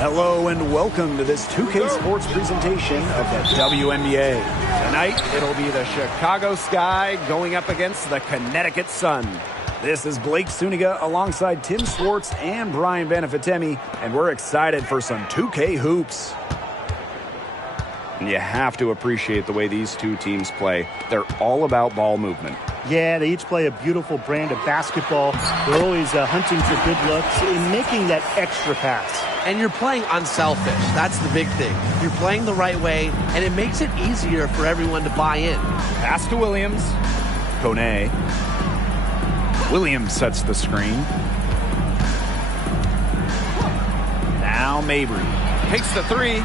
Hello and welcome to this 2K Sports presentation of the WNBA. Tonight, it'll be the Chicago Sky going up against the Connecticut Sun. This is Blake Suniga alongside Tim Swartz and Brian Banafitemi, and we're excited for some 2K hoops. And you have to appreciate the way these two teams play. They're all about ball movement. Yeah, they each play a beautiful brand of basketball. They're always hunting for good looks and making that extra pass. And you're playing unselfish. That's the big thing. You're playing the right way, and it makes it easier for everyone to buy in. Pass to Williams. Kone. Williams sets the screen. Now Mabry takes the three,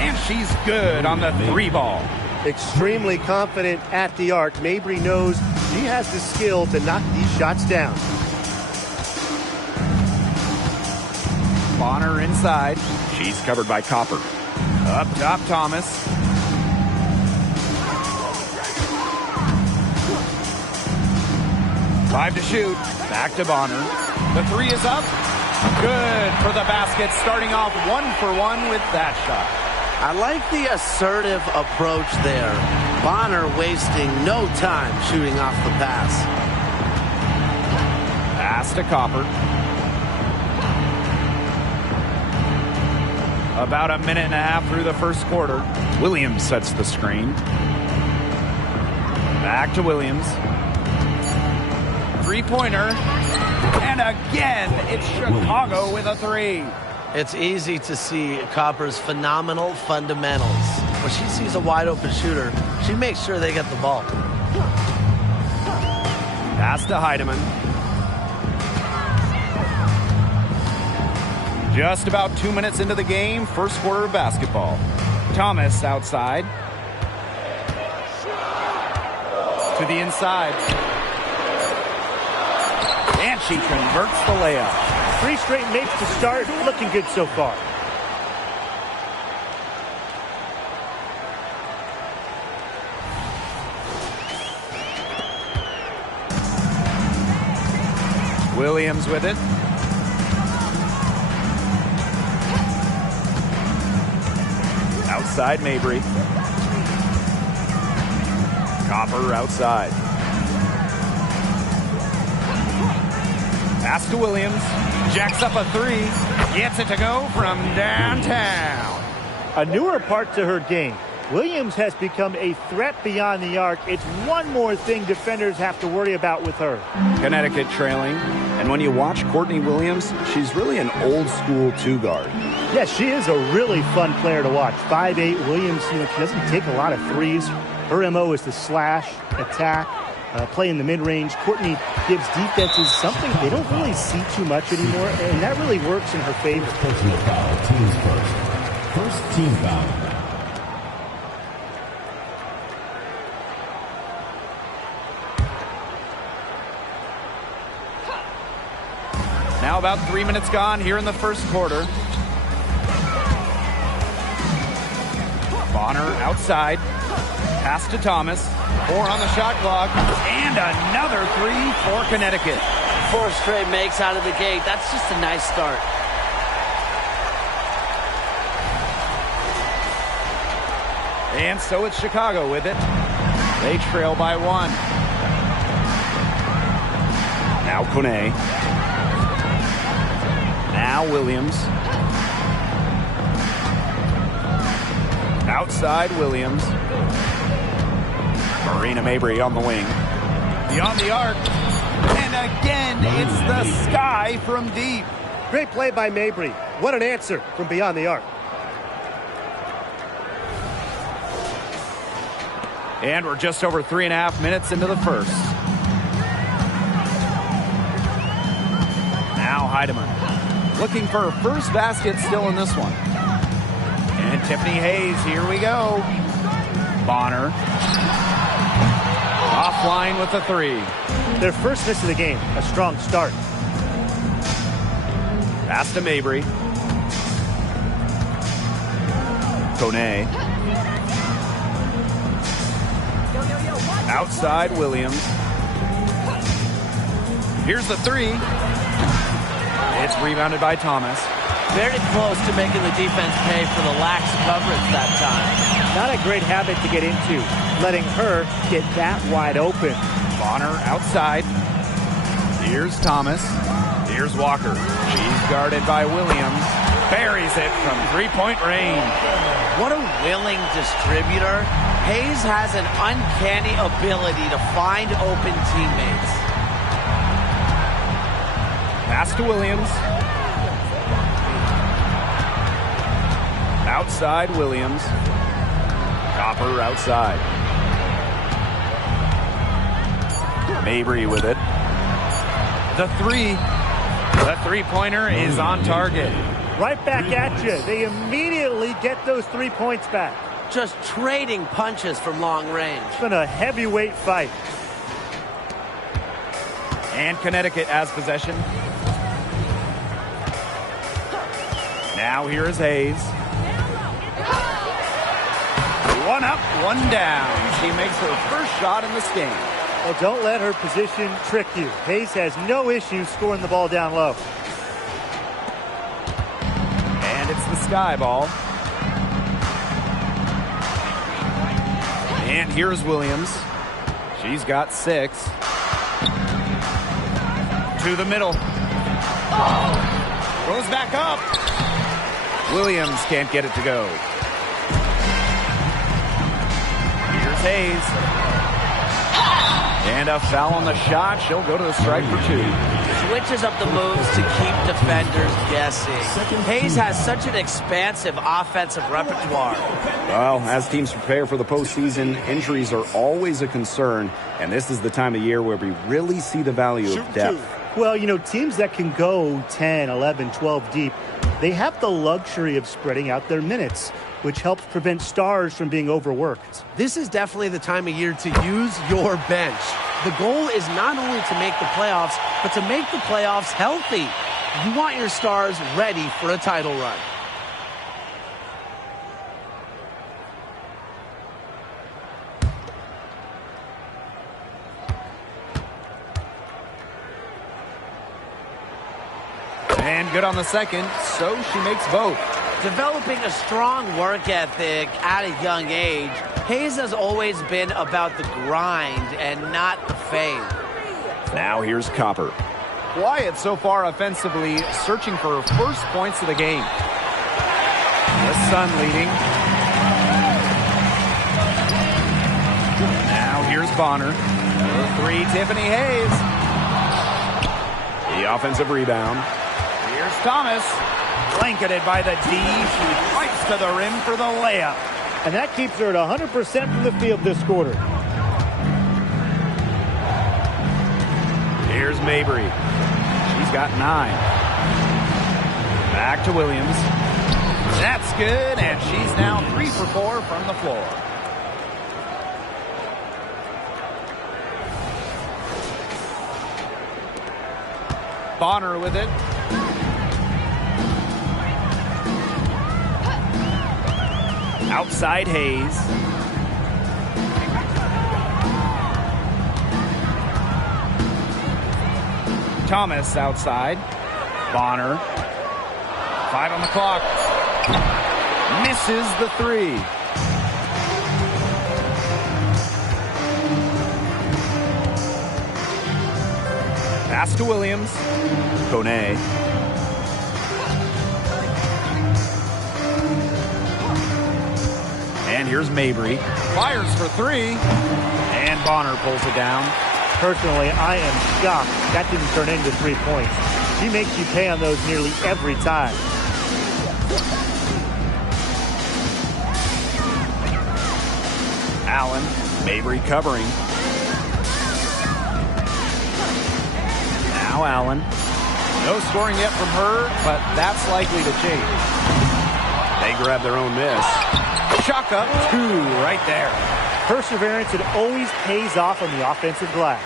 and she's good on the three ball. Extremely confident at the arc. Mabry knows she has the skill to knock these shots down. Bonner inside. She's covered by Copper. Up top, Thomas. Five to shoot. Back to Bonner. The three is up. Good for the basket. Starting off 1-for-1 with that shot. I like the assertive approach there. Bonner wasting no time shooting off the pass. Pass to Copper. About a minute and a half through the first quarter. Williams sets the screen. Back to Williams. Three-pointer. And again, it's Chicago with a three. It's easy to see Copper's phenomenal fundamentals. When she sees a wide-open shooter, she makes sure they get the ball. Pass to Heidemann. Just about 2 minutes into the game, first quarter of basketball. Thomas outside. To the inside. And she converts the layup. 3 straight makes to start. Looking good so far. Williams with it. Outside Mabry. Copper outside. Pass to Williams. Jacks up a three. Gets it to go from downtown. A newer part to her game. Williams has become a threat beyond the arc. It's one more thing defenders have to worry about with her. Connecticut trailing. And when you watch Courtney Williams, she's really an old-school two-guard. Yeah, she is a really fun player to watch. 5'8", Williams, she doesn't take a lot of threes. Her MO is to slash, attack, play in the mid-range. Courtney gives defenses something they don't really see too much anymore, and that really works in her favor. Personal foul, teams first. First team foul. Now about 3 minutes gone here in the first quarter. Bonner outside. Pass to Thomas. 4 on the shot clock. And another three for Connecticut. 4 straight makes out of the gate. That's just a nice start. And so it's Chicago with it. They trail by 1. Now Kone. Now Williams. Outside Williams. Marina Mabry on the wing. Beyond the arc. And again, it's the Sky from deep. Great play by Mabry. What an answer from beyond the arc. And we're just over 3.5 minutes into the first. Now Heidemann. Looking for her first basket still in this one. And Tiffany Hayes, here we go. Bonner. Offline with the three. Their first miss of the game. A strong start. Pass to Mabry. Kone. Outside Williams. Here's the three. It's rebounded by Thomas. Very close to making the defense pay for the lax coverage that time. Not a great habit to get into, letting her get that wide open. Bonner outside. Here's Thomas. Here's Walker. She's guarded by Williams. Buries it from three-point range. What a willing distributor. Hayes has an uncanny ability to find open teammates. Pass to Williams. Outside Williams. Copper outside. Mabry with it. The three-pointer is on target. Right back at you. They immediately get those 3 points back. Just trading punches from long range. It's been a heavyweight fight. And Connecticut has possession. Now here is Hayes. One up, one down. She makes her first shot in this game. Well, don't let her position trick you. Hayes has no issue scoring the ball down low. And it's the Sky ball. And here's Williams. She's got 6. To the middle. Goes back up. Williams can't get it to go. Here's Hayes. And a foul on the shot. She'll go to the strike for 2. Switches up the moves to keep defenders guessing. Hayes has such an expansive offensive repertoire. Well, as teams prepare for the postseason, injuries are always a concern. And this is the time of year where we really see the value of depth. Well, you know, teams that can go 10, 11, 12 deep, they have the luxury of spreading out their minutes, which helps prevent stars from being overworked. This is definitely the time of year to use your bench. The goal is not only to make the playoffs, but to make the playoffs healthy. You want your stars ready for a title run. And good on the second, so she makes both. Developing a strong work ethic at a young age, Hayes has always been about the grind and not the fame. Now here's Copper. Quiet so far offensively, searching for her first points of the game. The Sun leading. Now here's Bonner. For 3, Tiffany Hayes. The offensive rebound. Here's Thomas. Blanketed by the D. She fights to the rim for the layup. And that keeps her at 100% from the field this quarter. Here's Mabry. She's got 9. Back to Williams. That's good, and she's now 3 for 4 from the floor. Bonner with it. Outside Hayes. Thomas outside. Bonner. 5 on the clock. Misses the 3. Pass to Williams. Kone. And here's Mabry. Fires for 3. And Bonner pulls it down. Personally, I am shocked that didn't turn into 3 points. She makes you pay on those nearly every time. Allen. Mabry covering. Now Allen. No scoring yet from her, but that's likely to change. They grab their own miss. Chuck up 2 right there. Perseverance, it always pays off on the offensive glass.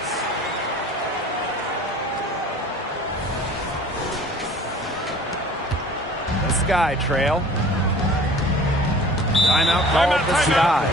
The Sky trail. Timeout called the Sky.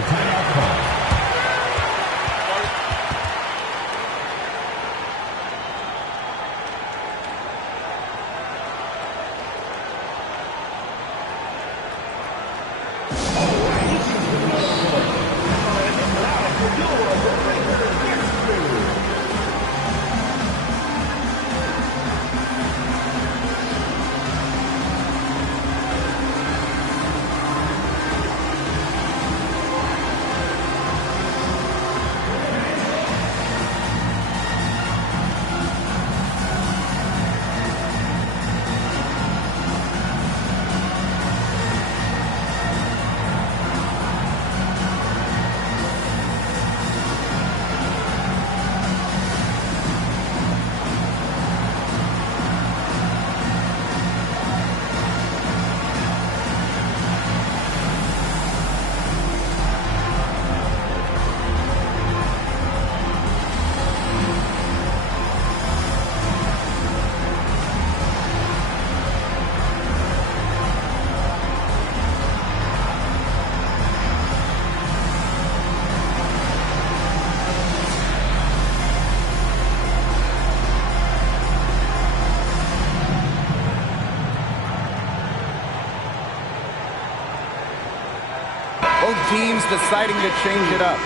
Both teams deciding to change it up.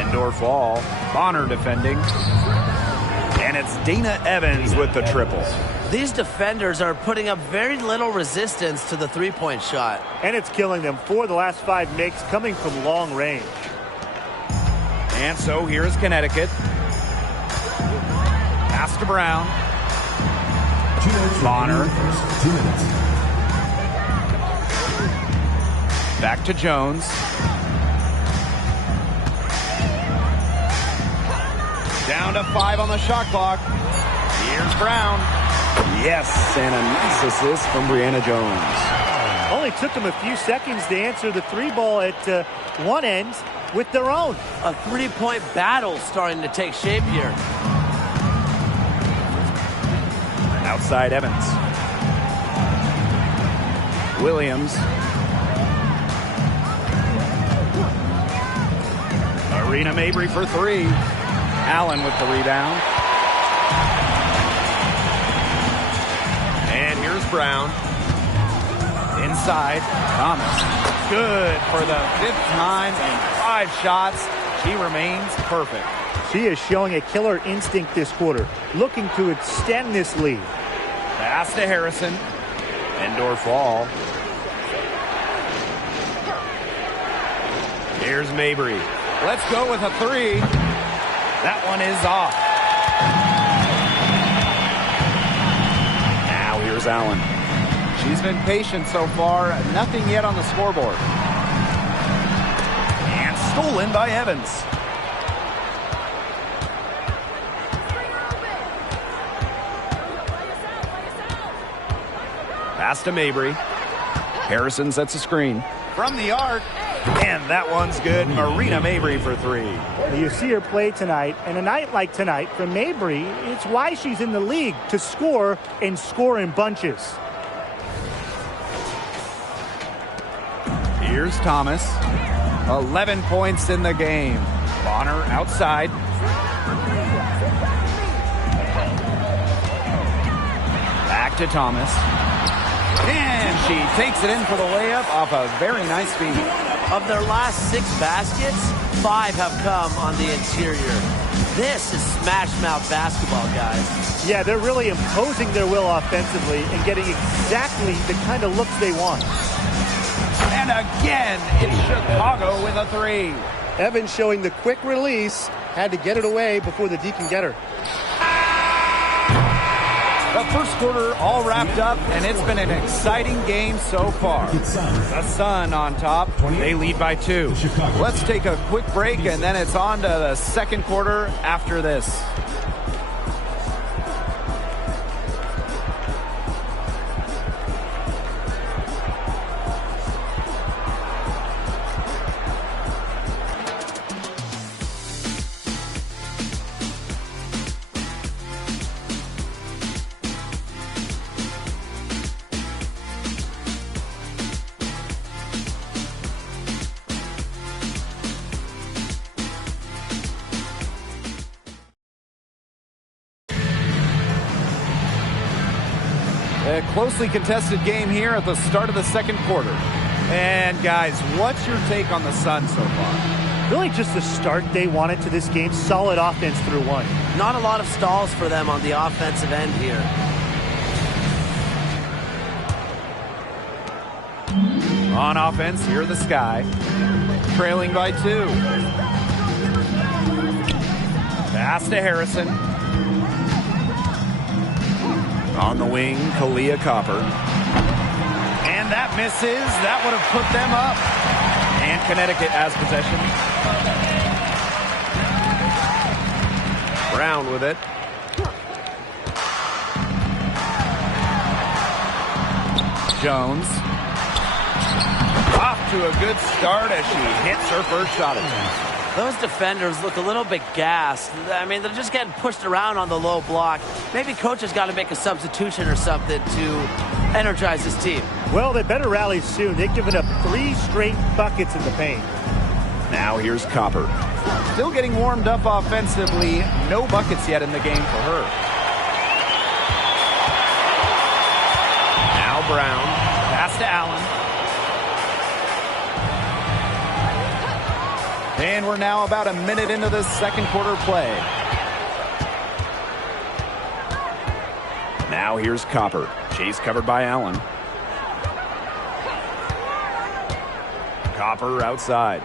Indoor fall. Bonner defending. And it's Dana Evans with the triple. These defenders are putting up very little resistance to the three-point shot. And it's killing them. 4 of the last 5 makes coming from long range. And so here's Connecticut. Pass to Brown. Bonner. 2 minutes. Back to Jones. Down to 5 on the shot clock. Here's Brown. Yes, and a nice assist from Brianna Jones. Only took them a few seconds to answer the 3-ball at one end with their own. A three-point battle starting to take shape here. Outside Evans. Williams. Marina Mabry for 3. Allen with the rebound. And here's Brown. Inside. Thomas. Good for the 5th time in 5 shots. She remains perfect. She is showing a killer instinct this quarter, looking to extend this lead. Pass to Harrison. Indoor fall. Here's Mabry. Let's go with a 3. That one is off. Now here's Allen. She's been patient so far. Nothing yet on the scoreboard. And stolen by Evans. Pass to Mabry. Harrison sets a screen. From the arc. And that one's good. Marina Mabry for 3. You see her play tonight, and a night like tonight for Mabry, it's why she's in the league, to score and score in bunches. Here's Thomas. 11 points in the game. Bonner outside. Back to Thomas. And she takes it in for the layup off a very nice feed. Of their last 6 baskets, 5 have come on the interior. This is smash mouth basketball, guys. Yeah, they're really imposing their will offensively and getting exactly the kind of looks they want. And again, it's Chicago with a 3. Evans showing the quick release. Had to get it away before the D can get her. The first quarter all wrapped up, and it's been an exciting game so far. The Sun on top. They lead by 2. Let's take a quick break, and then it's on to the second quarter after this. A closely contested game here at the start of the second quarter. And guys, what's your take on the Sun so far? Really just the start they wanted to this game. Solid offense through 1. Not a lot of stalls for them on the offensive end here. On offense, here are the Sky. Trailing by 2. Pass to Harrison. On the wing, Kalia Copper. And that misses. That would have put them up. And Connecticut has possession. Brown with it. Jones. Off to a good start as she hits her first shot attempt. Those defenders look a little bit gassed. I mean, they're just getting pushed around on the low block. Maybe coach has got to make a substitution or something to energize his team. Well, they better rally soon. They've given up 3 straight buckets in the paint. Now here's Copper. Still getting warmed up offensively. No buckets yet in the game for her. Now Brown. Pass to Allen. And we're now about a minute into the second quarter play. Now here's Copper. Chase covered by Allen. Copper outside.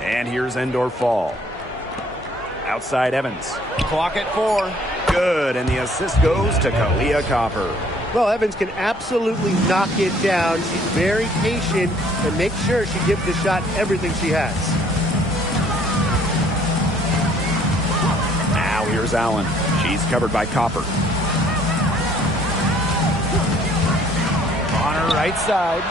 And here's Endor Fall. Outside Evans. Clock at 4. Good, and the assist goes to Kalia Copper. Well, Evans can absolutely knock it down. She's very patient and make sure she gives the shot everything she has. Now here's Allen. She's covered by Copper. On her right side.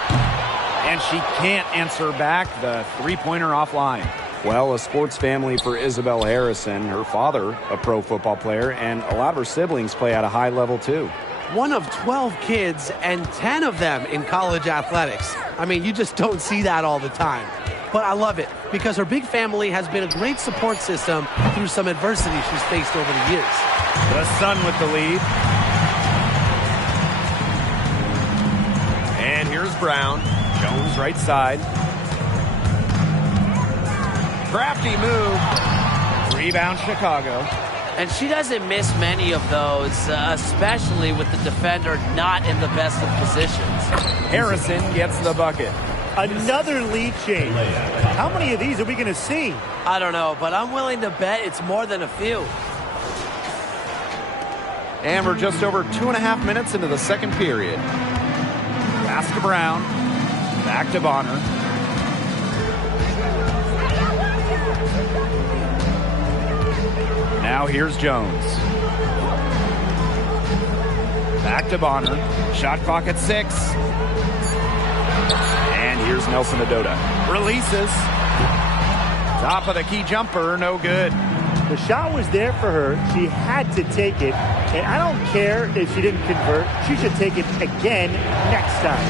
And she can't answer back the three-pointer offline. Well, a sports family for Isabel Harrison. Her father, a pro football player, and a lot of her siblings play at a high level too. One of 12 kids and 10 of them in college athletics. I mean, you just don't see that all the time. But I love it because her big family has been a great support system through some adversity she's faced over the years. The Sun with the lead. And here's Brown. Jones right side. Crafty move. Rebound Chicago. And she doesn't miss many of those, especially with the defender not in the best of positions. Harrison gets the bucket. Another lead change. How many of these are we going to see? I don't know, but I'm willing to bet it's more than a few. And we're just over 2.5 minutes into the second period. Pass to Brown. Back to Bonner. Now here's Jones. Back to Bonner. Shot clock at 6. And here's Nelson Adota. Releases. Top of the key jumper, no good. The shot was there for her. She had to take it. And I don't care if she didn't convert. She should take it again next time.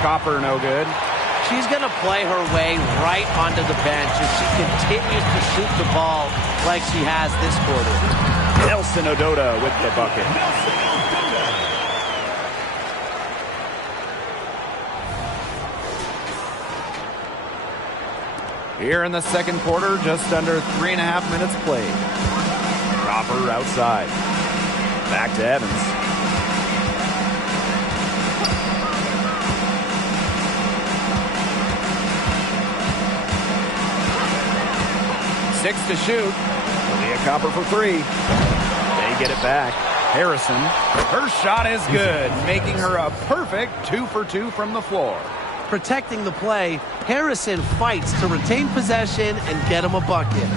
Copper, no good. She's going to play her way right onto the bench if she continues to shoot the ball like she has this quarter. Nelson Adota with the bucket. Here in the second quarter, just under 3.5 minutes played. Copper outside. Back to Evans. Six to shoot. Kalia Copper for 3. They get it back. Harrison. Her shot is good, making her a perfect 2 for 2 from the floor. Protecting the play, Harrison fights to retain possession and get him a bucket.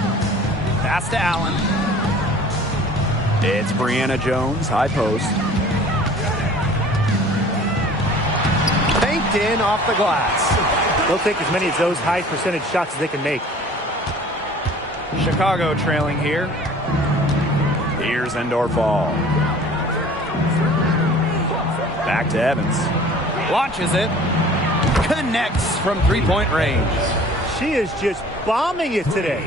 Pass to Allen. It's Brianna Jones, high post. Banked in off the glass. They'll take as many of those high percentage shots as they can make. Chicago trailing here. Here's Endor Fall. Back to Evans. Launches it. Connects from three-point range. She is just bombing it today.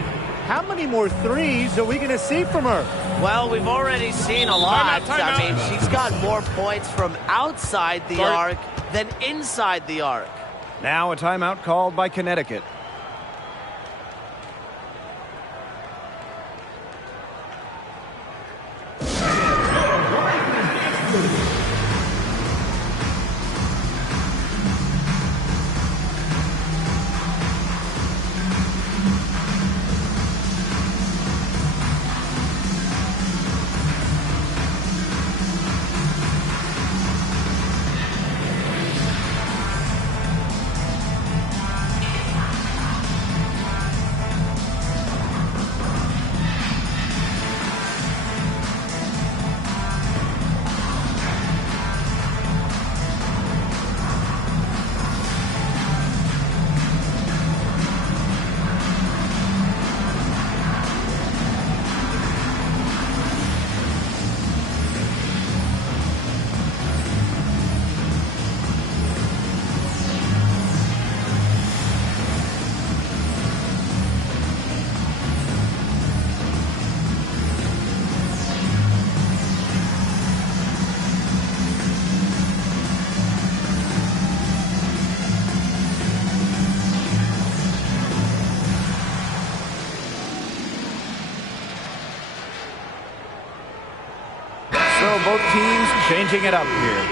How many more threes are we going to see from her? Well, we've already seen a lot. I mean, she's got more points from outside the arc than inside the arc. Now a timeout called by Connecticut. So both teams changing it up here.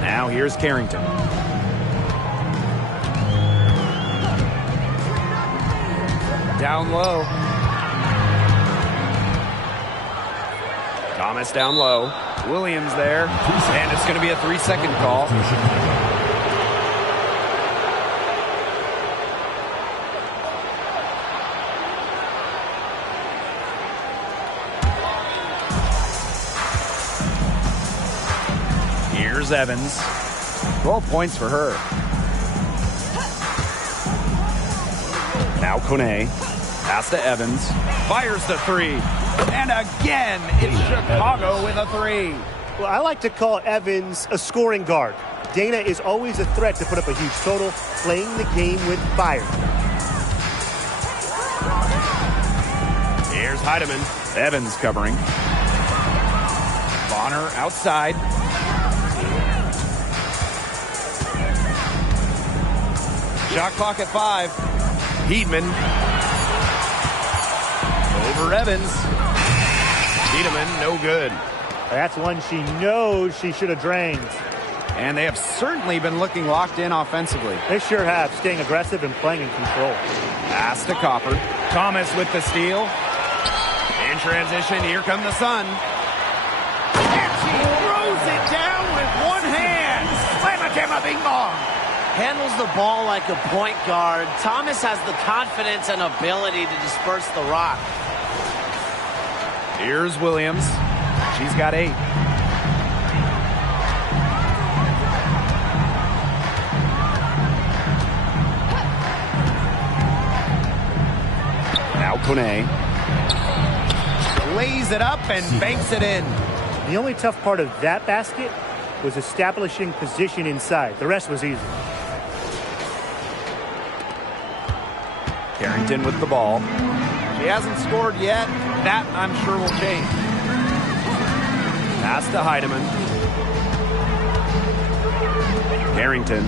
Now here's Carrington. Down low. Thomas down low. Williams there. And it's going to be a 3-second call. Here's Evans. 12 points for her. Now Kone. Pass to Evans. Fires the three. And again, it's Chicago with a three. Well, I like to call Evans a scoring guard. Dana is always a threat to put up a huge total, playing the game with fire. Here's Heidemann. Evans covering. Bonner outside. Shot clock at 5. Heatman. Over Evans. Tiedemann, no good. That's one she knows she should have drained. And they have certainly been looking locked in offensively. They sure have, staying aggressive and playing in control. Pass to Copper. Thomas with the steal. In transition, here come the Sun. And she throws it down with one hand. Slam-a-jamma bing bong. Handles the ball like a point guard. Thomas has the confidence and ability to disperse the rock. Here's Williams. She's got 8. Now Kone. Lays it up and banks it in. The only tough part of that basket was establishing position inside. The rest was easy. Carrington with the ball. She hasn't scored yet. That, I'm sure, will change. Pass to Heidemann. Carrington.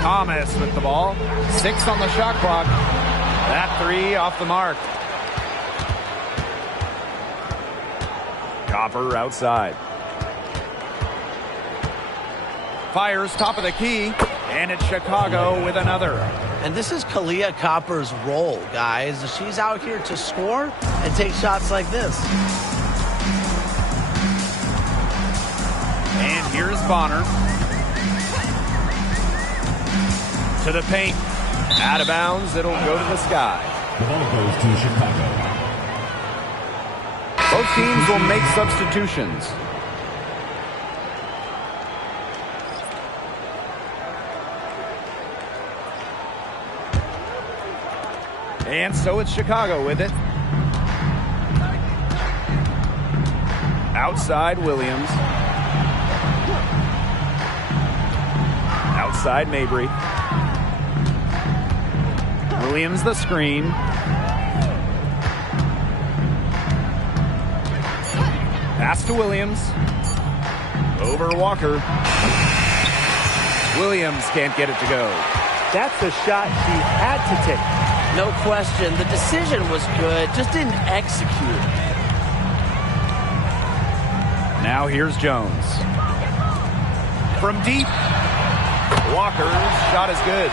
Thomas with the ball. 6 on the shot clock. That 3 off the mark. Copper outside. Fires top of the key. And it's Chicago with another. And this is Kalia Copper's role, guys. She's out here to score and take shots like this. And here's Bonner. To the paint. Out of bounds. It'll go to the sky. The ball goes to Chicago. Both teams will make substitutions. And so it's Chicago with it. Outside Williams. Outside Mabry. Williams the screen. Pass to Williams. Over Walker. Williams can't get it to go. That's a shot she had to take. No question. The decision was good, just didn't execute. Now here's Jones. From deep. Walker's shot is good.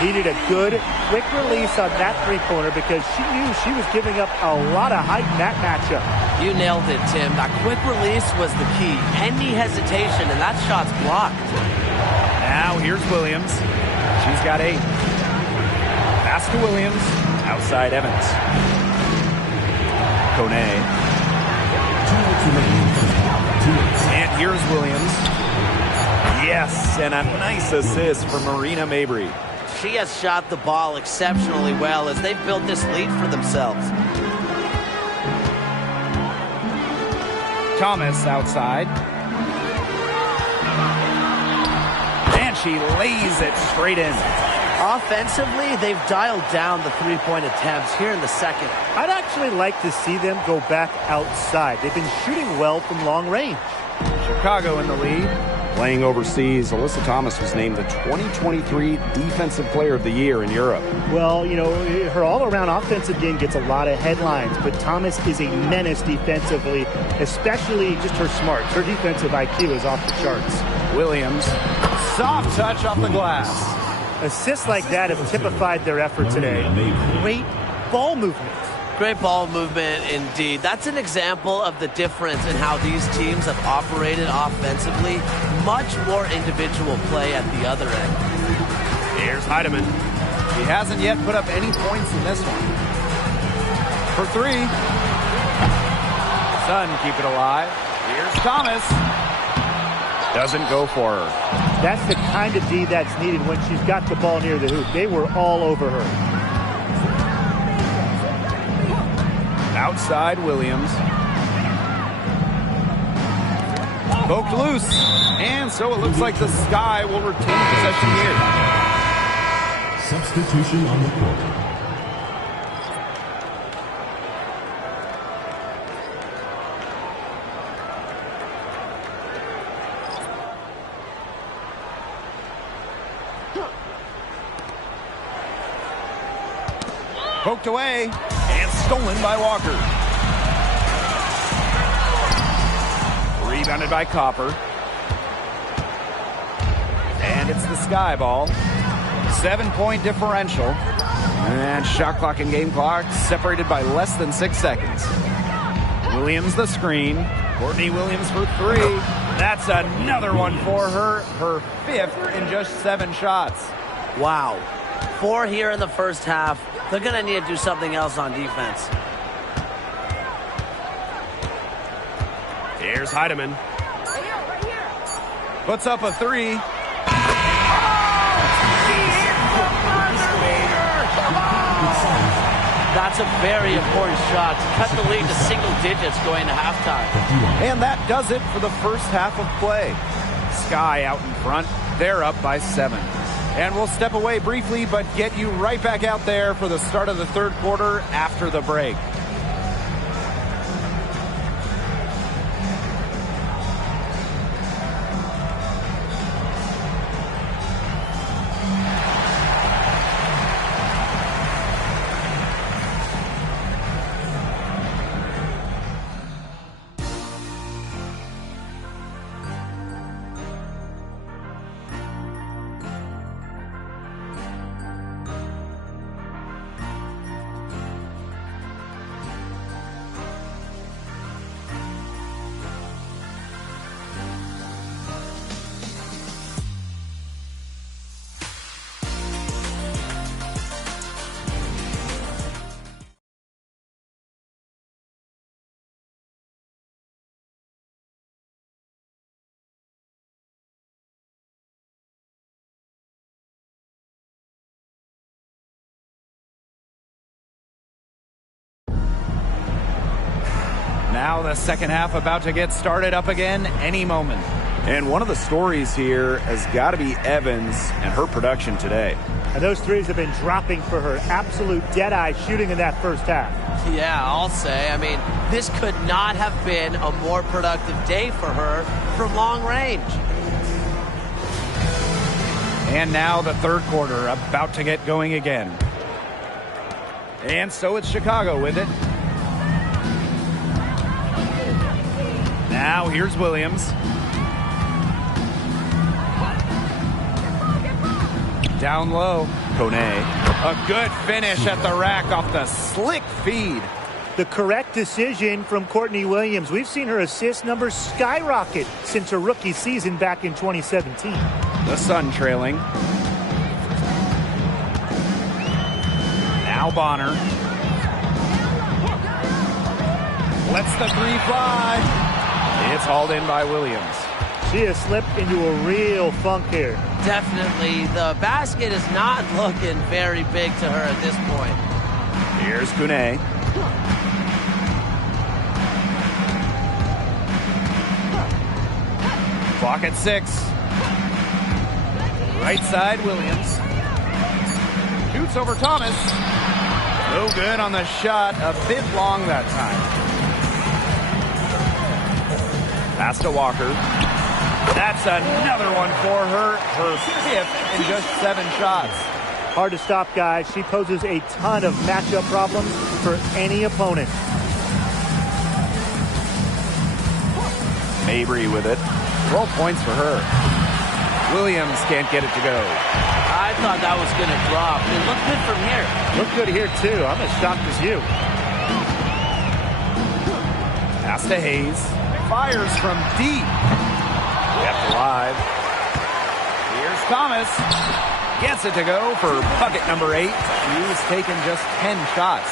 Needed a good, quick release on that three-pointer because she knew she was giving up a lot of height in that matchup. You nailed it, Tim. That quick release was the key. Any hesitation, and that shot's blocked. Now here's Williams. She's got 8. Pass to Williams. Outside Evans. Kone. And here's Williams. Yes, and a nice assist from Marina Mabry. She has shot the ball exceptionally well as they've built this lead for themselves. Thomas outside. And she lays it straight in. Offensively, they've dialed down the three-point attempts here in the second. I'd actually like to see them go back outside. They've been shooting well from long range. Chicago in the lead. Playing overseas, Alyssa Thomas was named the 2023 Defensive Player of the Year in Europe. Well, you know, her all-around offensive game gets a lot of headlines, but Thomas is a menace defensively, especially just her smarts. Her defensive IQ is off the charts. Williams, soft touch off the glass. Assists like that have typified their effort today. Great ball movement. Great ball movement indeed. That's an example of the difference in how these teams have operated offensively. Much more individual play at the other end. Here's Heidemann. He hasn't yet put up any points in this one. For three. Sun keep it alive. Here's Thomas. Doesn't go for her. That's the kind of D that's needed when she's got the ball near the hoop. They were all over her. Outside Williams. Poked loose. And so it looks like the Sky will retain possession here. Substitution on the court. Poked away and stolen by Walker. Rebounded by Copper. And it's the Sky ball. 7-point differential. And shot clock and game clock separated by less than 6 seconds. Williams the screen. Courtney Williams for three. That's another one for her. Her fifth in just 7 shots. Wow. 4 here in the first half. They're going to need to do something else on defense. Here's Heidemann. Puts up a three. That's a very important shot to cut the lead to single digits going to halftime. And that does it for the first half of play. Sky out in front. They're up by 7. And we'll step away briefly, but get you right back out there for the start of the third quarter after the break. Now the second half about to get started up again any moment. And one of the stories here has got to be Evans and her production today. And those threes have been dropping for her. Absolute dead-eye shooting in that first half. Yeah, I'll say. I mean, this could not have been a more productive day for her from long range. And now the third quarter about to get going again. And so it's Chicago with it. Now here's Williams. Down low. Kone. A good finish at the rack off the slick feed. The correct decision from Courtney Williams. We've seen her assist numbers skyrocket since her rookie season back in 2017. The Sun trailing. Now Bonner. Lets the three fly. It's hauled in by Williams. She has slipped into a real funk here. Definitely. The basket is not looking very big to her at this point. Here's Kone. Clock at 6. Right side, Williams. Shoots over Thomas. No good on the shot. A bit long that time. Pass to Walker. That's another one for her. Her fifth in just 7 shots. Hard to stop, guys. She poses a ton of matchup problems for any opponent. Mabry with it. 12 points for her. Williams can't get it to go. I thought that was going to drop. It looked good from here. Looked good here, too. I'm as shocked as you. Pass to Hayes. Fires from deep. Kept alive. Here's Thomas. Gets it to go for bucket number 8. He's taken just 10 shots.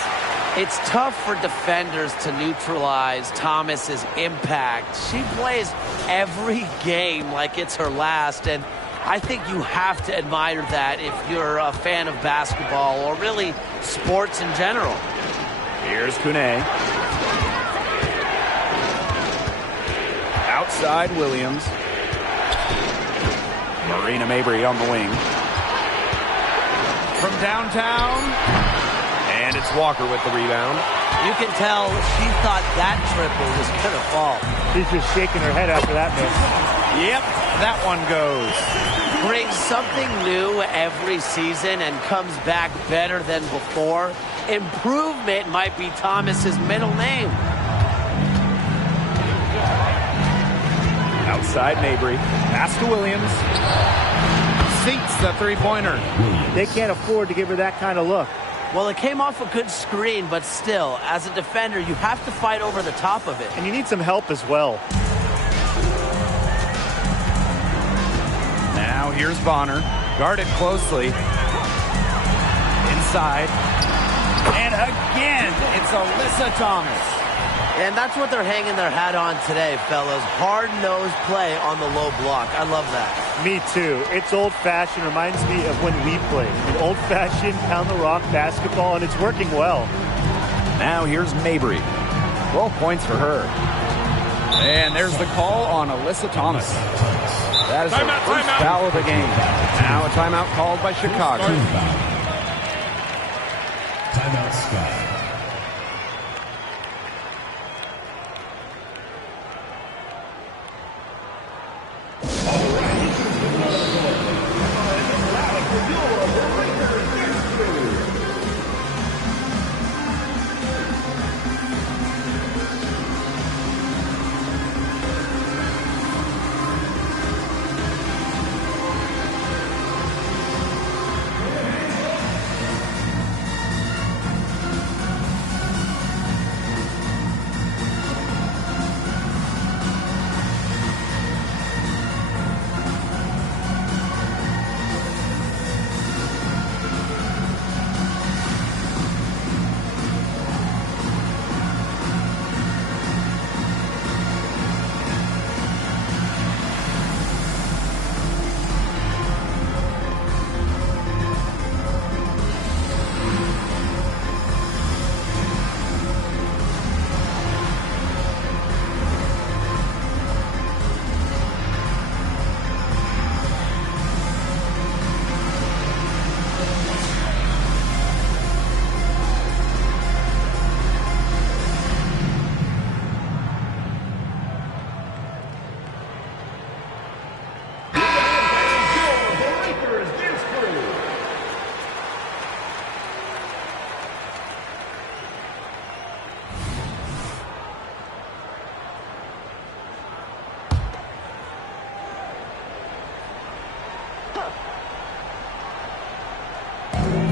It's tough for defenders to neutralize Thomas's impact. She plays every game like it's her last, and I think you have to admire that if you're a fan of basketball or really sports in general. Here's Kune. Outside Williams. Marina Mabry on the wing. From downtown. And it's Walker with the rebound. You can tell she thought that triple was going to fall. She's just shaking her head after that miss. Yep, that one goes. Brings something new every season and comes back better than before. Improvement might be Thomas's middle name. Outside Mabry. Pass to Williams. Seats the three-pointer. They can't afford to give her that kind of look. Well, it came off a good screen, but still, as a defender, you have to fight over the top of it. And you need some help as well. Now here's Bonner. Guarded closely. Inside. And again, it's Alyssa Thomas. And that's what they're hanging their hat on today, fellas. Hard-nosed play on the low block. I love that. Me too. It's old-fashioned. Reminds me of when we played. An old-fashioned pound-the-rock basketball, and it's working well. Now here's Mabry. 12 points for her. And there's the call on Alyssa Thomas. That is the first foul of the game. Now a timeout called by Chicago. Timeout Sky.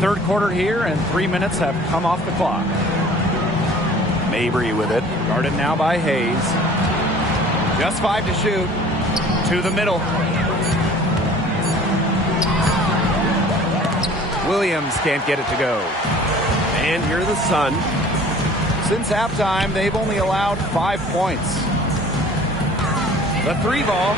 Third quarter here, and 3 minutes have come off the clock. Mabry with it. Guarded now by Hayes. Just 5 to shoot. To the middle. Williams can't get it to go. And here are the Sun. Since halftime, they've only allowed 5 points. The 3 ball.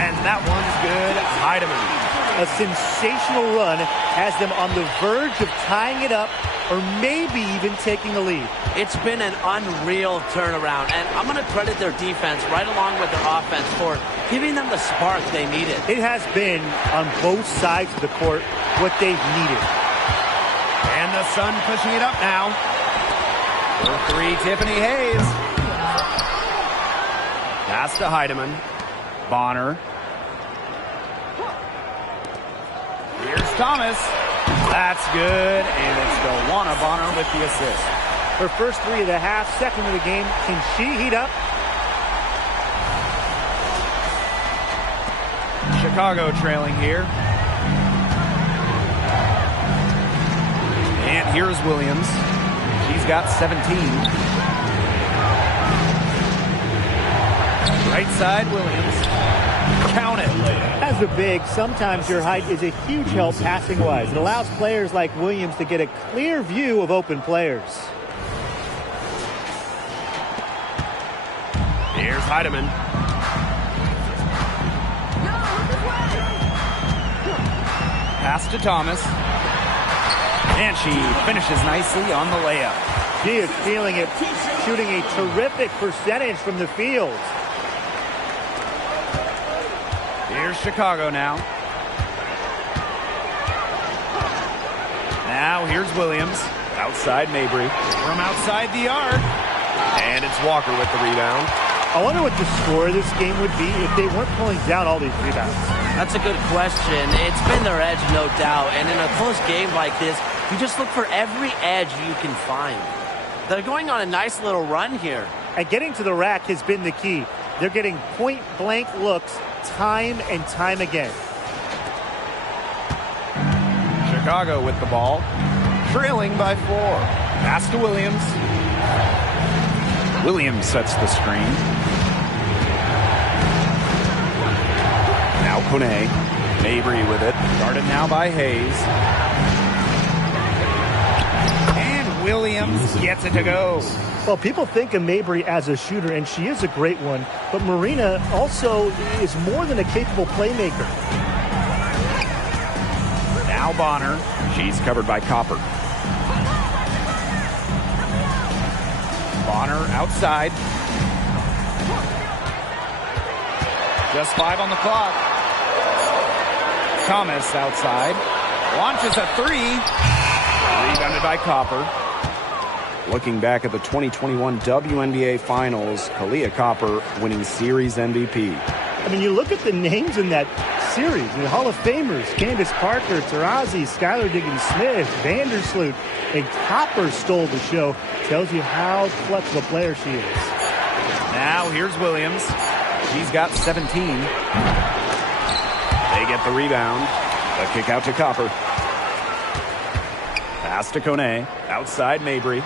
And that one's good. Heidemann. A sensational run has them on the verge of tying it up or maybe even taking the lead. It's been an unreal turnaround, and I'm going to credit their defense right along with their offense for giving them the spark they needed. It has been, on both sides of the court, what they've needed. And the Sun pushing it up now. For three, Tiffany Hayes. Pass to Heidemann. Bonner. Here's Thomas. That's good, and it's Delwana Bonner with the assist. Her first three of the half, second of the game. Can she heat up? Chicago trailing here. And here's Williams. She's got 17. Right side, Williams. Count it. As a big, sometimes your height is a huge help passing-wise. It allows players like Williams to get a clear view of open players. Here's Heidemann. Pass to Thomas. And she finishes nicely on the layup. She is feeling it, shooting a terrific percentage from the field. Here's Chicago now. Now here's Williams. Outside Mabry. From outside the arc. And it's Walker with the rebound. I wonder what the score of this game would be if they weren't pulling down all these rebounds. That's a good question. It's been their edge, no doubt. And in a close game like this, you just look for every edge you can find. They're going on a nice little run here. And getting to the rack has been the key. They're getting point-blank looks time and time again. Chicago with the ball. Trailing by 4. Pass to Williams. Williams sets the screen. Now Kone. Mabry with it. Guarded now by Hayes. And Williams gets it to go. Well, people think of Mabry as a shooter, and she is a great one. But Marina also is more than a capable playmaker. Now Bonner. She's covered by Copper. Bonner outside. Just 5 on the clock. Thomas outside. Launches a 3. Rebounded by Copper. Looking back at the 2021 WNBA Finals, Kalia Copper winning Series MVP. I mean, you look at the names in that series, the Hall of Famers, Candace Parker, Taurasi, Skylar Diggins-Smith, Vandersloot, and Copper stole the show. Tells you how clutch of a player she is. Now here's Williams. She's got 17. They get the rebound. The kick out to Copper. Pass to Kone. Outside Mabry.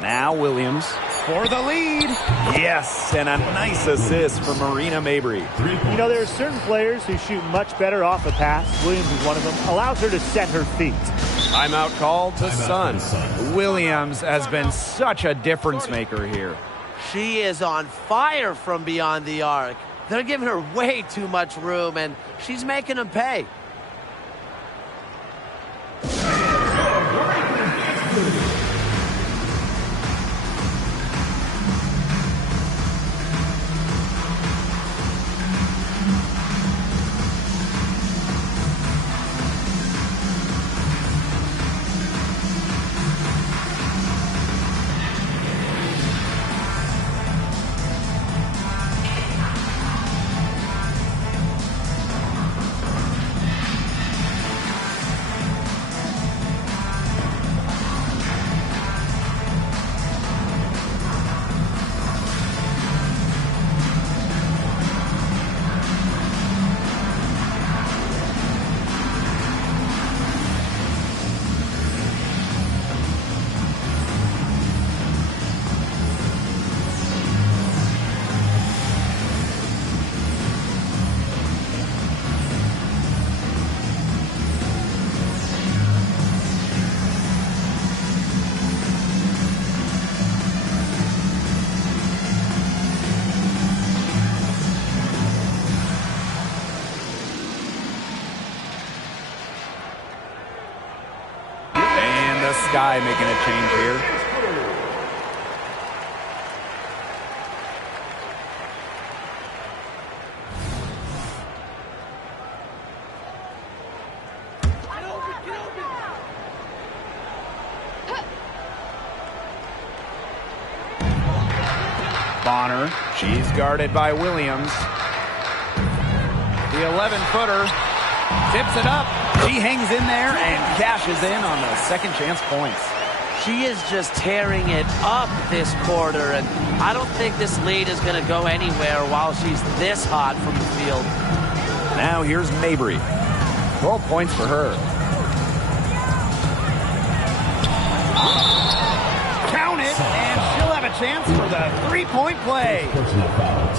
Now Williams for the lead. Yes, and a nice assist for Marina Mabry. You know, there are certain players who shoot much better off a pass. Williams is one of them. Allows her to set her feet. Timeout called to Sun. Williams has been such a difference maker here. She is on fire from beyond the arc. They're giving her way too much room, and she's making them pay. Sky making a change here. Bonner, she's guarded by Williams. The 11-footer tips it up. She hangs in there and cashes in on the second chance points. She is just tearing it up this quarter, and I don't think this lead is going to go anywhere while she's this hot from the field. Now here's Mabry. 12 points for her. Count it, and she'll have a chance for the three-point play.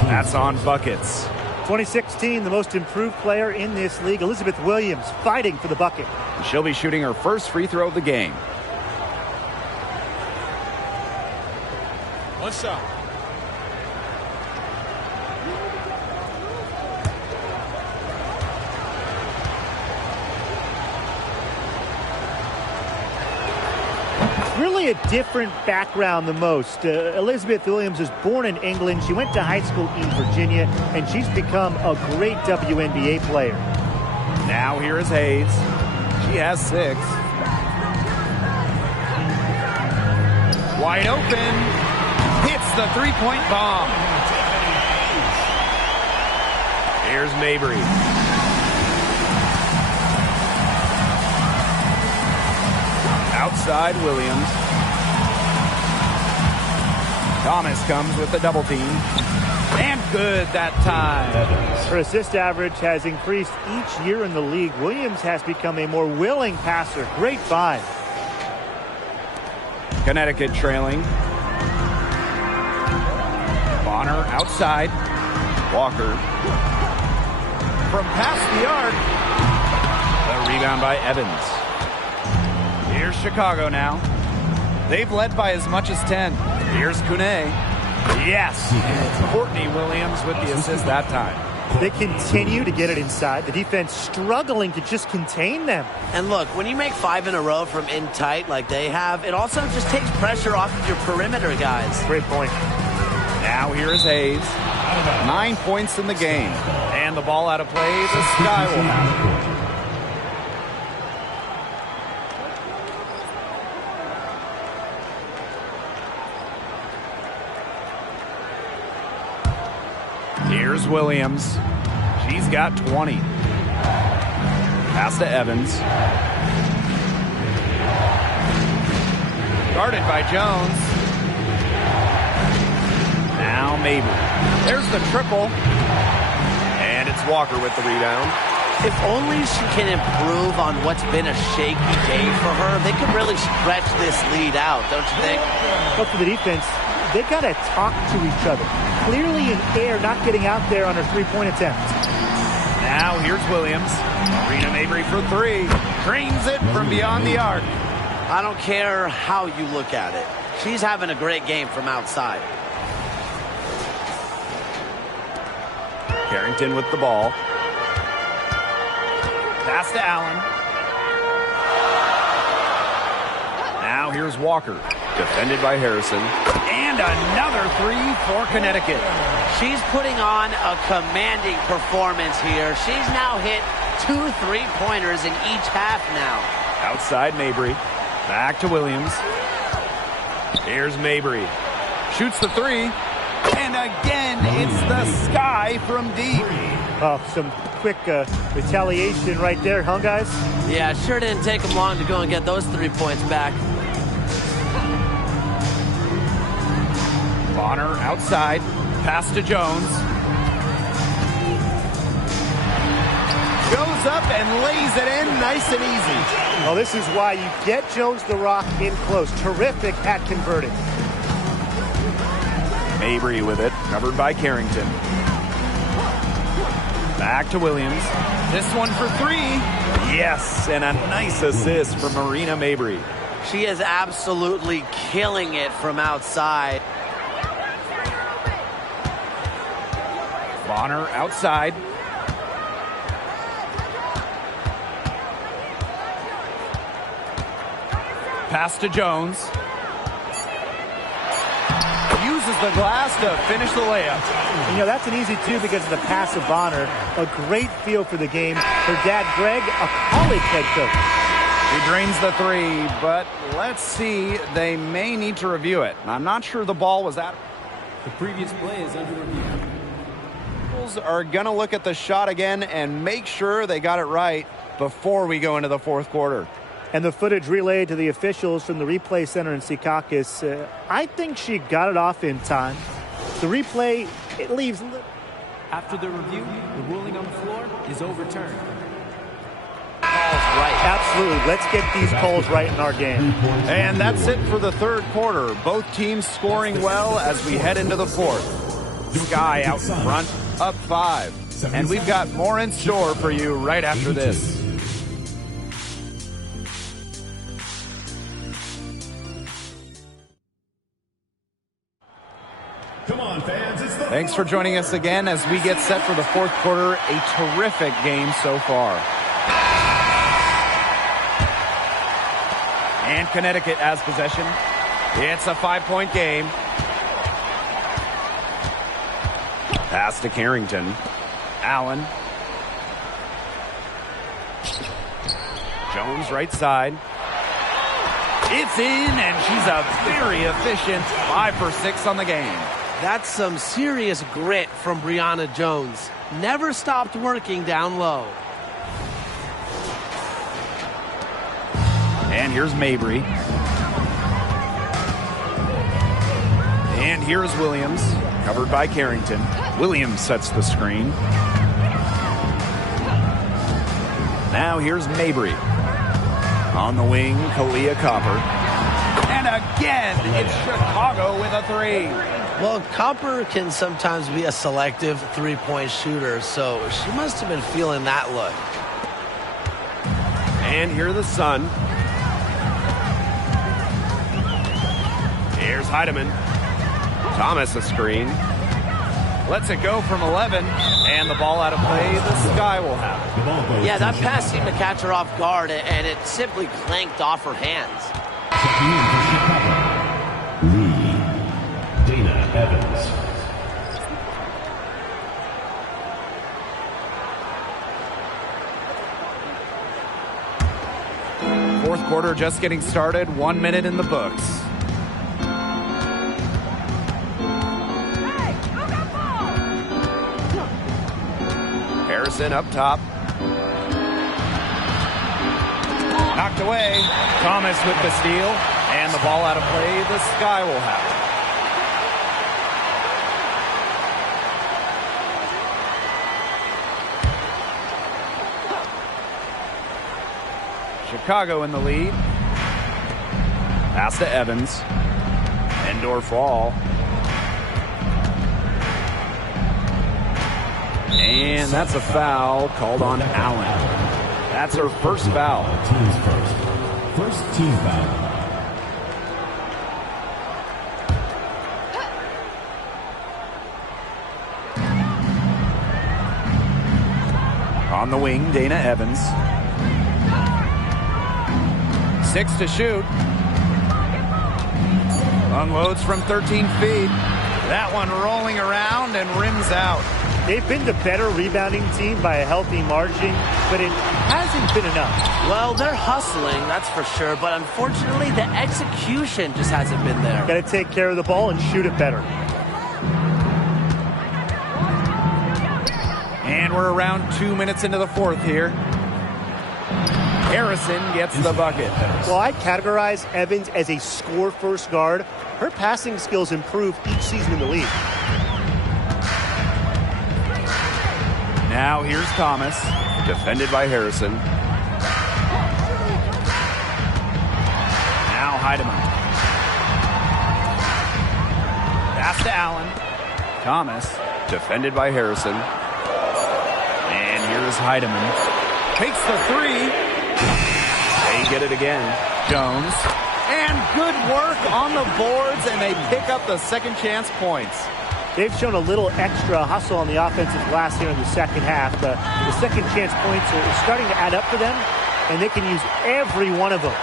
That's on buckets. 2016, the most improved player in this league, Elizabeth Williams, fighting for the bucket. She'll be shooting her first free throw of the game. What's up? Really a different background than most. Elizabeth Williams was born in England. She went to high school in Virginia, and she's become a great WNBA player. Now here is Hayes. She has 6. Wide open. Hits the three-point bomb. Here's Mabry. Outside Williams. Thomas comes with the double team. And good that time. Her assist average has increased each year in the league. Williams has become a more willing passer. Great find. Connecticut trailing. Bonner outside. Walker. From past the arc. The rebound by Evans. Here's Chicago now. They've led by as much as 10. Here's Kune. Yes. Courtney Williams with the assist that time. They continue to get it inside. The defense struggling to just contain them. And look, when you make 5 in a row from in tight like they have, it also just takes pressure off of your perimeter guys. Great point. Now here is Hayes. 9 points in the game. And the ball out of play. The Sky will have it. Here's Williams. She's got 20. Pass to Evans. Guarded by Jones. Now Mabry. There's the triple. And it's Walker with the rebound. If only she can improve on what's been a shaky day for her, they could really stretch this lead out, don't you think? But for the defense, they've got to talk to each other. Clearly in air, not getting out there on her three-point attempt. Now here's Williams. Marina Mabry for 3. Drains it from beyond the arc. I don't care how you look at it. She's having a great game from outside. Carrington with the ball. Pass to Allen. Now here's Walker. Defended by Harrison. And another 3 for Connecticut. She's putting on a commanding performance here. She's now hit 2 3-pointers in each half now. Outside Mabry. Back to Williams. Here's Mabry. Shoots the 3. And again, it's the Sky from deep. Oh, some quick retaliation right there, huh, guys? Yeah, it sure didn't take them long to go and get those 3 points back. Bonner outside. Pass to Jones. Goes up and lays it in nice and easy. Well, this is why you get Jones the Rock in close. Terrific at converting. Mabry with it. Covered by Carrington. Back to Williams. This one for 3. Yes, and a nice assist from Marina Mabry. She is absolutely killing it from outside. Bonner outside. Pass to Jones. Uses the glass to finish the layup. You know, that's an easy 2 because of the pass of Bonner. A great feel for the game. Her dad, Greg, a college head coach. He drains the 3, but let's see. They may need to review it. I'm not sure the ball was out. The previous play is under review. Are going to look at the shot again and make sure they got it right before we go into the fourth quarter. And the footage relayed to the officials from the replay center in Secaucus. I think she got it off in time. The replay, it leaves... After the review, the ruling on the floor is overturned. Calls right. Absolutely. Let's get these calls right in our game. And that's it for the third quarter. Both teams scoring well as we head into the fourth. Sky out front, up 5. And we've got more in store for you right after this. Come on, fans. It's the Thanks for joining us again as we get set for the fourth quarter. A terrific game so far. And Connecticut has possession. It's a 5-point game. Pass to Carrington. Allen. Jones right side. It's in, and she's a very efficient 5 for 6 on the game. That's some serious grit from Brianna Jones. Never stopped working down low. And here's Mabry. And here's Williams, covered by Carrington. Williams sets the screen. Now here's Mabry. On the wing, Kalia Copper. And again, it's Chicago with a 3. Well, Copper can sometimes be a selective three-point shooter, so she must have been feeling that look. And here are the Sun. Here's Heidemann. Thomas a screen. Lets it go from 11, and the ball out of play. The Sky will have it. Yeah, that pass seemed to catch her off guard, and it simply clanked off her hands. Dana Evans. Fourth quarter just getting started. 1 minute in the books. Harrison up top. Knocked away. Thomas with the steal. And the ball out of play. The Sky will have it. Chicago in the lead. Pass to Evans. Indoor fall. And that's a foul called on Allen. That's her first foul. Team's first. First team foul. On the wing, Dana Evans. 6 to shoot. Unloads from 13 feet. That one rolling around and rims out. They've been the better rebounding team by a healthy margin, but it hasn't been enough. Well, they're hustling, that's for sure, but unfortunately the execution just hasn't been there. Got to take care of the ball and shoot it better. And we're around 2 minutes into the fourth here. Harrison gets the bucket. Well, I categorize Evans as a score-first guard. Her passing skills improve each season in the league. Now here's Thomas, defended by Harrison. Now Heidemann. Pass to Allen. Thomas, defended by Harrison. And here's Heidemann. Takes the 3. They get it again. Jones. And good work on the boards, and they pick up the second chance points. They've shown a little extra hustle on the offensive glass here in the second half. The second chance points are starting to add up for them, and they can use every one of them.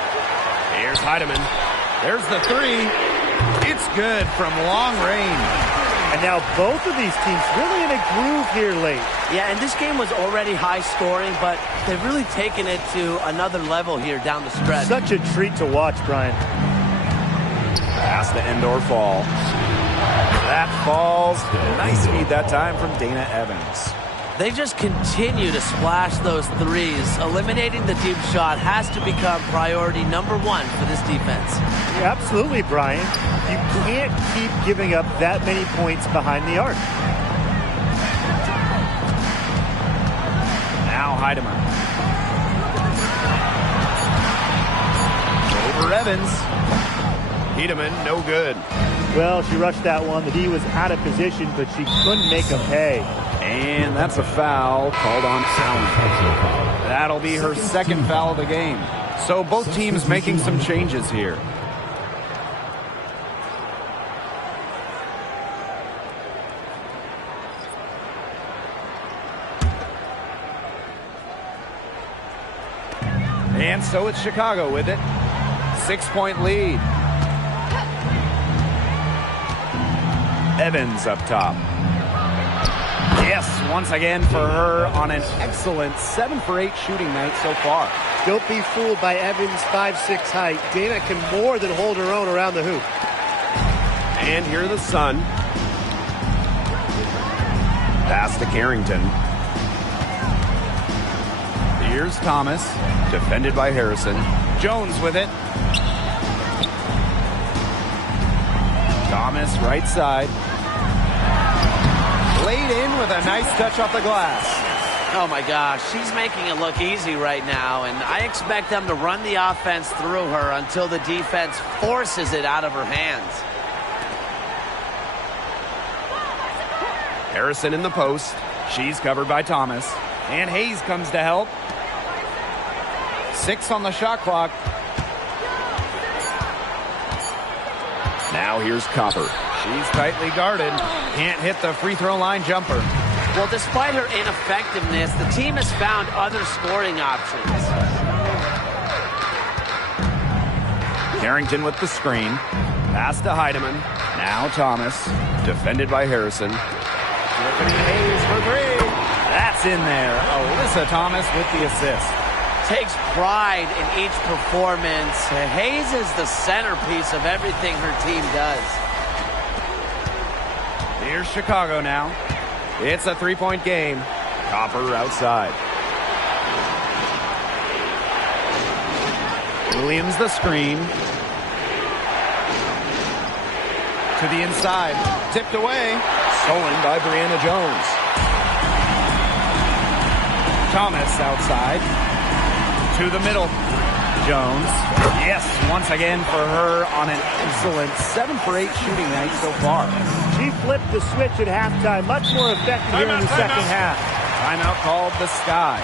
Here's Heidemann. There's the 3. It's good from long range. And now both of these teams really in a groove here late. Yeah, and this game was already high scoring, but they've really taken it to another level here down the stretch. Such a treat to watch, Brian. Pass to Indoor Fall. That falls. Nice feed that time from Dana Evans. They just continue to splash those threes. Eliminating the deep shot has to become priority number one for this defense. Yeah, absolutely, Brian. You can't keep giving up that many points behind the arc. Now Heidemann. Over Evans. Heidemann, no good. Well, she rushed that one. The D was out of position, but she couldn't make him pay. And that's a foul called on Allen. That'll be her second foul of the game. So both teams making some changes here. And so it's Chicago with it. 6-point lead. Evans up top. Yes, once again for her on an excellent 7 for 8 shooting night so far. Don't be fooled by Evans' 5'6" height. Dana can more than hold her own around the hoop. And here the Sun. Pass to Carrington. Here's Thomas, defended by Harrison. Jones with it. Thomas right side. Laid in with a nice touch off the glass. Oh my gosh, she's making it look easy right now, and I expect them to run the offense through her until the defense forces it out of her hands. Harrison in the post. She's covered by Thomas. And Hayes comes to help. 6 on the shot clock. Now here's Copper. She's tightly guarded. Can't hit the free throw line jumper. Well, despite her ineffectiveness, the team has found other scoring options. Carrington with the screen. Pass to Heidemann. Now Thomas. Defended by Harrison. Tiffany Hayes for 3. That's in there. Alyssa Thomas with the assist. Takes pride in each performance. Hayes is the centerpiece of everything her team does. Here's Chicago now. It's a 3-point game. Copper outside. Williams the screen. To the inside. Tipped away. Stolen by Brianna Jones. Thomas outside. To the middle. Jones. Yes, once again for her on an excellent 7 for 8 shooting night so far. She flipped the switch at halftime. Much more effective here in the second half. Timeout called the Sky.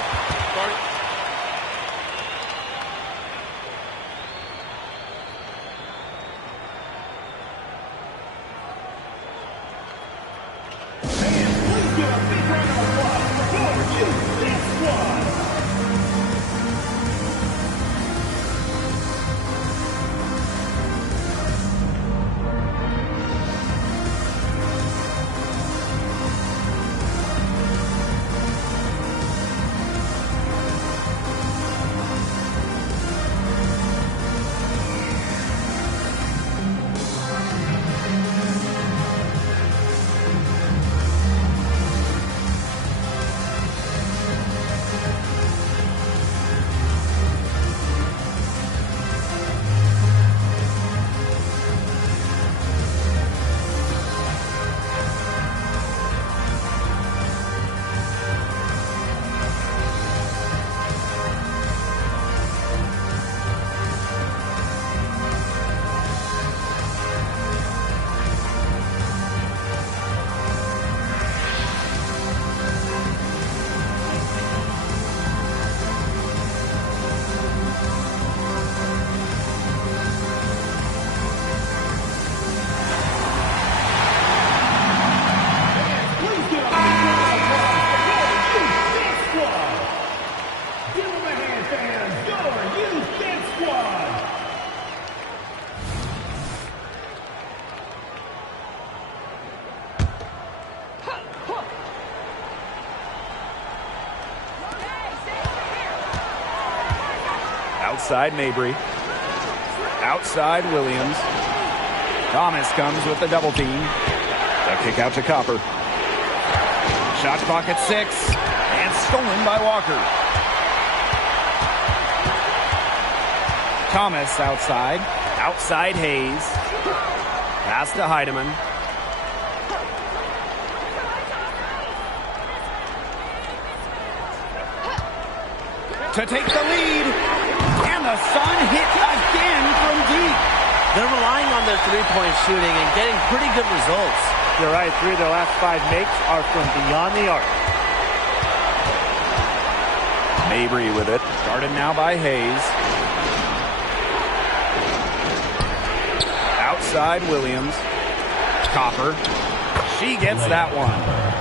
Outside Mabry. Outside Williams. Thomas comes with the double team. The kick out to Copper. Shot clock at 6. And stolen by Walker. Thomas outside. Outside Hayes. Pass to Heidemann. To take the lead. And the Sun hit again from deep. They're relying on their three-point shooting and getting pretty good results. You're right. 3 of their last 5 makes are from beyond the arc. Mabry with it. Guarded now by Hayes. Outside Williams. Copper. She gets that one.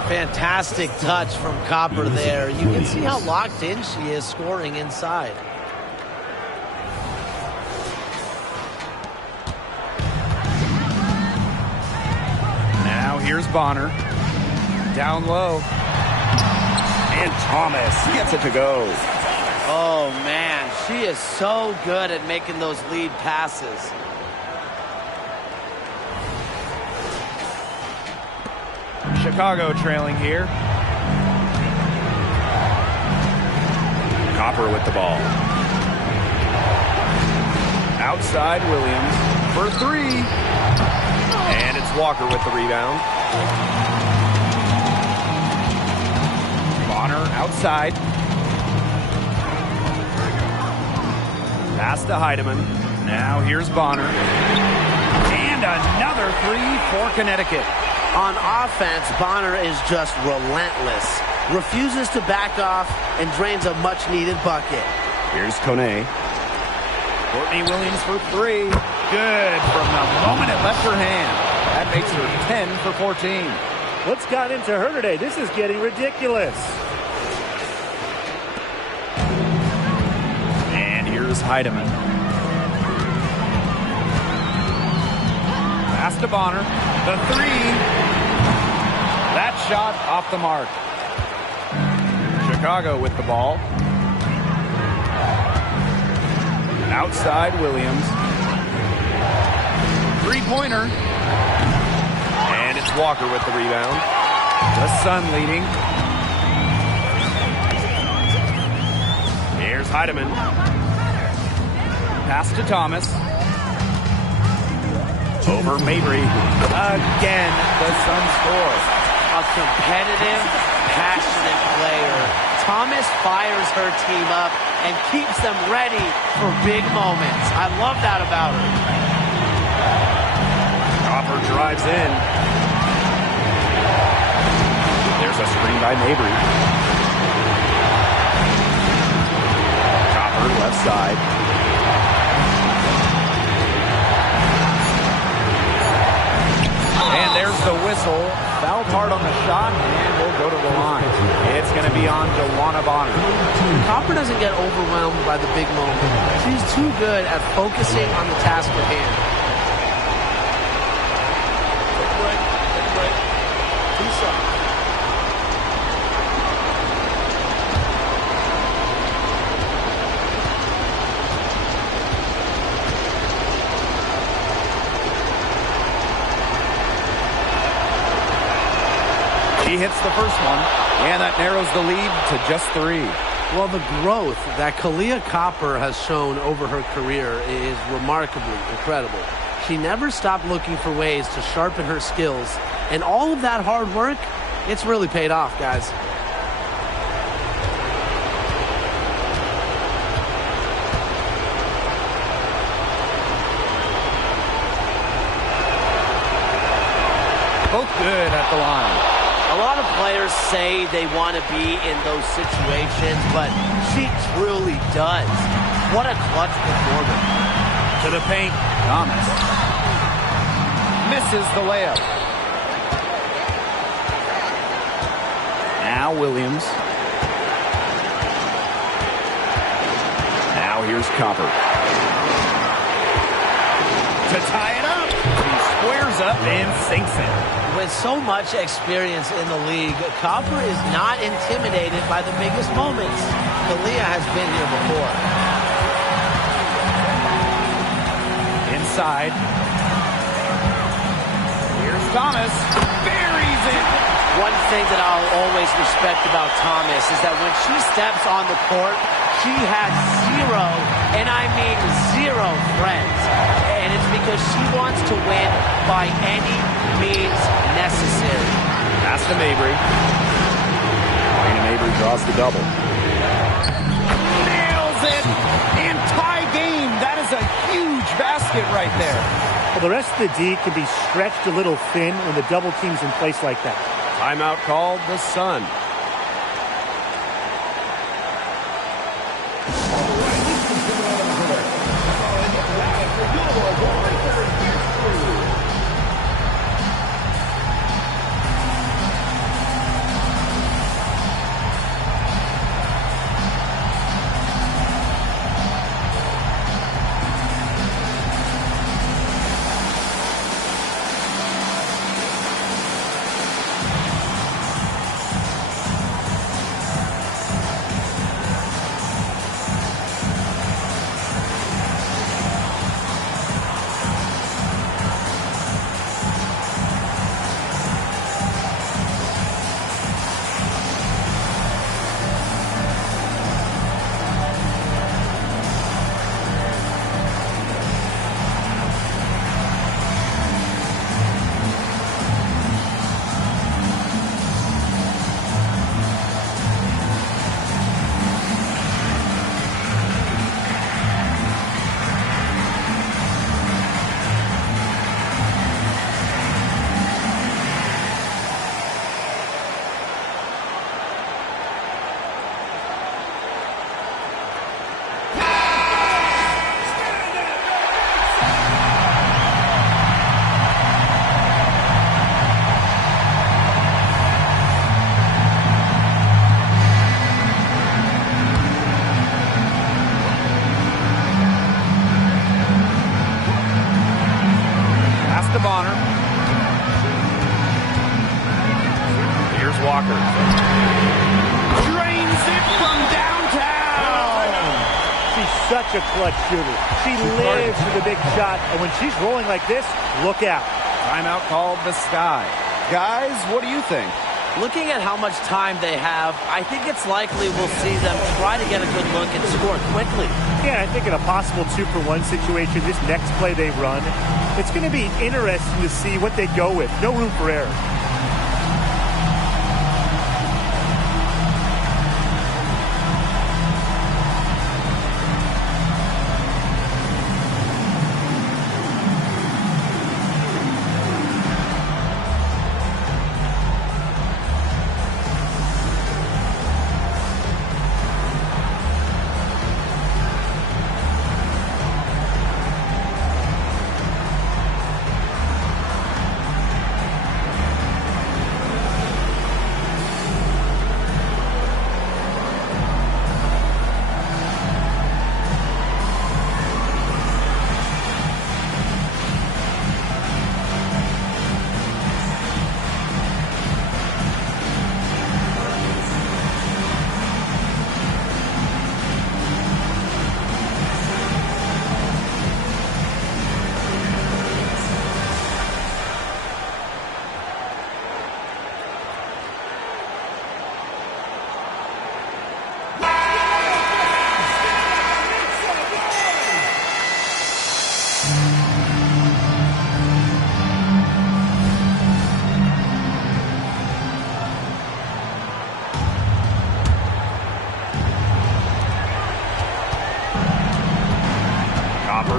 Fantastic touch from Copper there. You can see how locked in she is scoring inside. Now here's Bonner. Down low. And Thomas gets it to go. Oh, man. She is so good at making those lead passes. Chicago trailing here. Copper with the ball. Outside Williams for 3. And it's Walker with the rebound. Bonner outside. Pass to Heidemann. Now here's Bonner. And another 3 for Connecticut. On offense, Bonner is just relentless. Refuses to back off and drains a much-needed bucket. Here's Kone. Courtney Williams for 3. Good from the moment it left her hand. That makes her 10 for 14. What's got into her today? This is getting ridiculous. And here's Heidemann. Pass to Bonner. The 3. That shot off the mark. Chicago with the ball. Outside Williams. 3-pointer. And it's Walker with the rebound. The Sun leading. Here's Heidemann. Pass to Thomas. Over Mabry. Again, the Sun score. A competitive, passionate player. Thomas fires her team up and keeps them ready for big moments. I love that about her. Copper drives in. There's a screen by Mabry. Copper left side. And there's the whistle. Fouled hard on the shot, and we'll go to the line. It's going to be on DeWanna Bonner. Copper doesn't get overwhelmed by the big moment. She's too good at focusing on the task at hand. Take a break. 2 shots. He hits the first one, and that narrows the lead to just 3. Well, the growth that Kahleah Copper has shown over her career is remarkably incredible. She never stopped looking for ways to sharpen her skills, and all of that hard work, it's really paid off, guys. Both good at the line. A lot of players say they want to be in those situations, but she truly does. What a clutch performance. To the paint, Thomas. Misses the layup. Now Williams. Now here's Copper. To tie it up. He squares up and sinks it. With so much experience in the league, Copper is not intimidated by the biggest moments. Kahleah has been here before. Inside. Here's Thomas. One thing that I'll always respect about Thomas is that when she steps on the court, she has zero, and I mean zero, friends. And it's because she wants to win by any means necessary. Pass to Mabry. Raina Mabry draws the double. Nails it! And tie game. That is a huge basket right there. Well, the rest of the D can be stretched a little thin when the double team's in place like that. Timeout called the Sun. Walker. Drains it from downtown. She's such a clutch shooter. She lives for the big shot, and when she's rolling like this, look out. Timeout called the Sky. Guys, what do you think? Looking at how much time they have, I think it's likely we'll see them try to get a good look and score quickly. Yeah, I think in a possible 2-for-1 situation, this next play they run, it's going to be interesting to see what they go with. No room for error.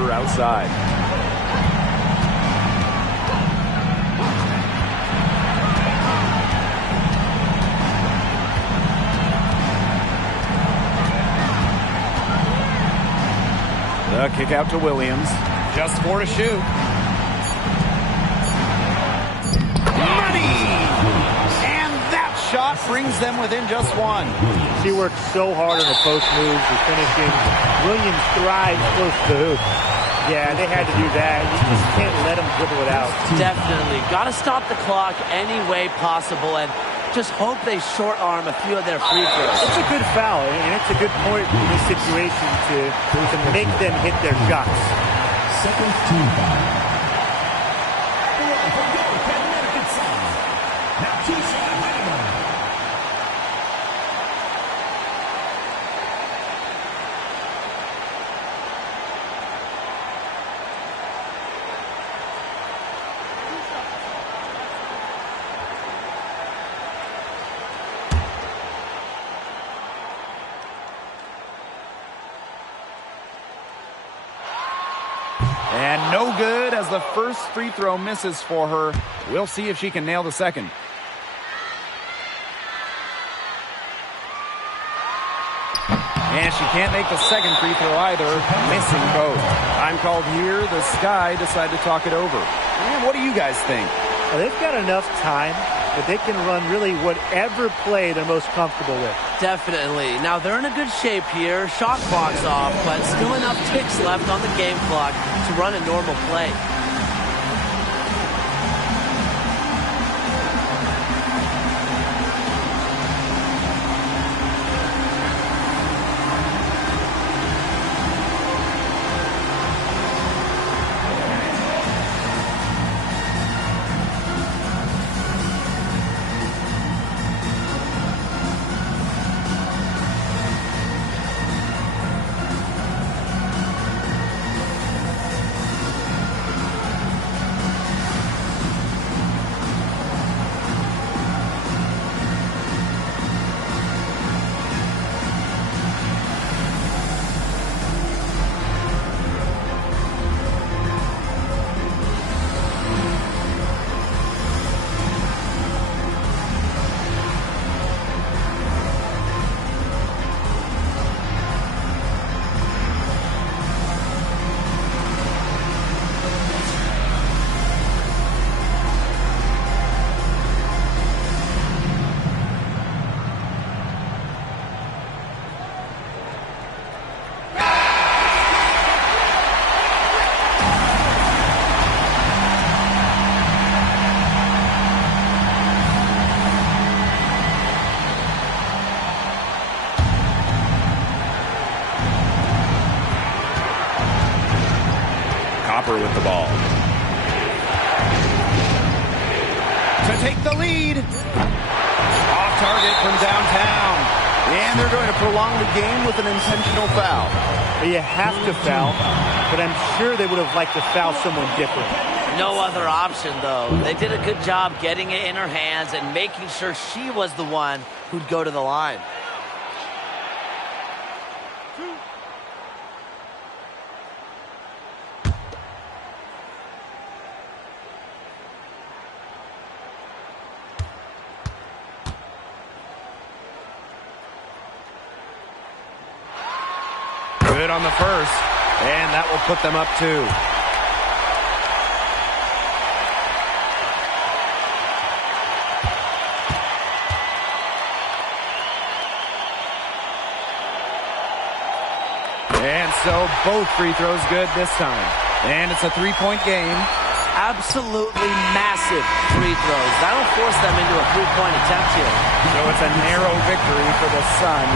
Outside. The kick out to Williams. Just 4 to shoot. Money! And that shot brings them within just 1. She works so hard on the post moves, the finishing. Williams thrives close to the hoop. Yeah, they had to do that. You just can't let them dribble it out. Definitely. Got to stop the clock any way possible and just hope they short arm a few of their free throws. It's a good foul, and it's a good point in this situation to make them hit their shots. Second team foul. No good as the first free throw misses for her. We'll see if she can nail the second. And she can't make the second free throw either, missing both. Time called here. The Sky decide to talk it over. And what do you guys think? Well, they've got enough time that they can run really whatever play they're most comfortable with. Definitely. Now, they're in a good shape here. Shot clock's off, but still enough ticks left on the game clock to run a normal play. With the ball. To take the lead. Off target from downtown. And they're going to prolong the game with an intentional foul. You have to foul, but I'm sure they would have liked to foul someone different. No other option, though. They did a good job getting it in her hands and making sure she was the one who'd go to the line. Good on the first, and that will put them up 2. And so both free throws good this time. And it's a 3-point game. Absolutely massive free throws. That'll force them into a 3-point attempt here. So it's a narrow victory for the Sun,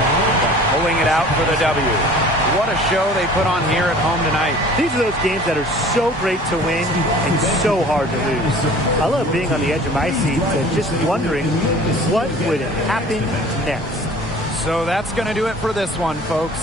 pulling it out for the W. What a show they put on here at home tonight. These are those games that are so great to win and so hard to lose. I love being on the edge of my seat and just wondering what would happen next. So that's going to do it for this one, folks.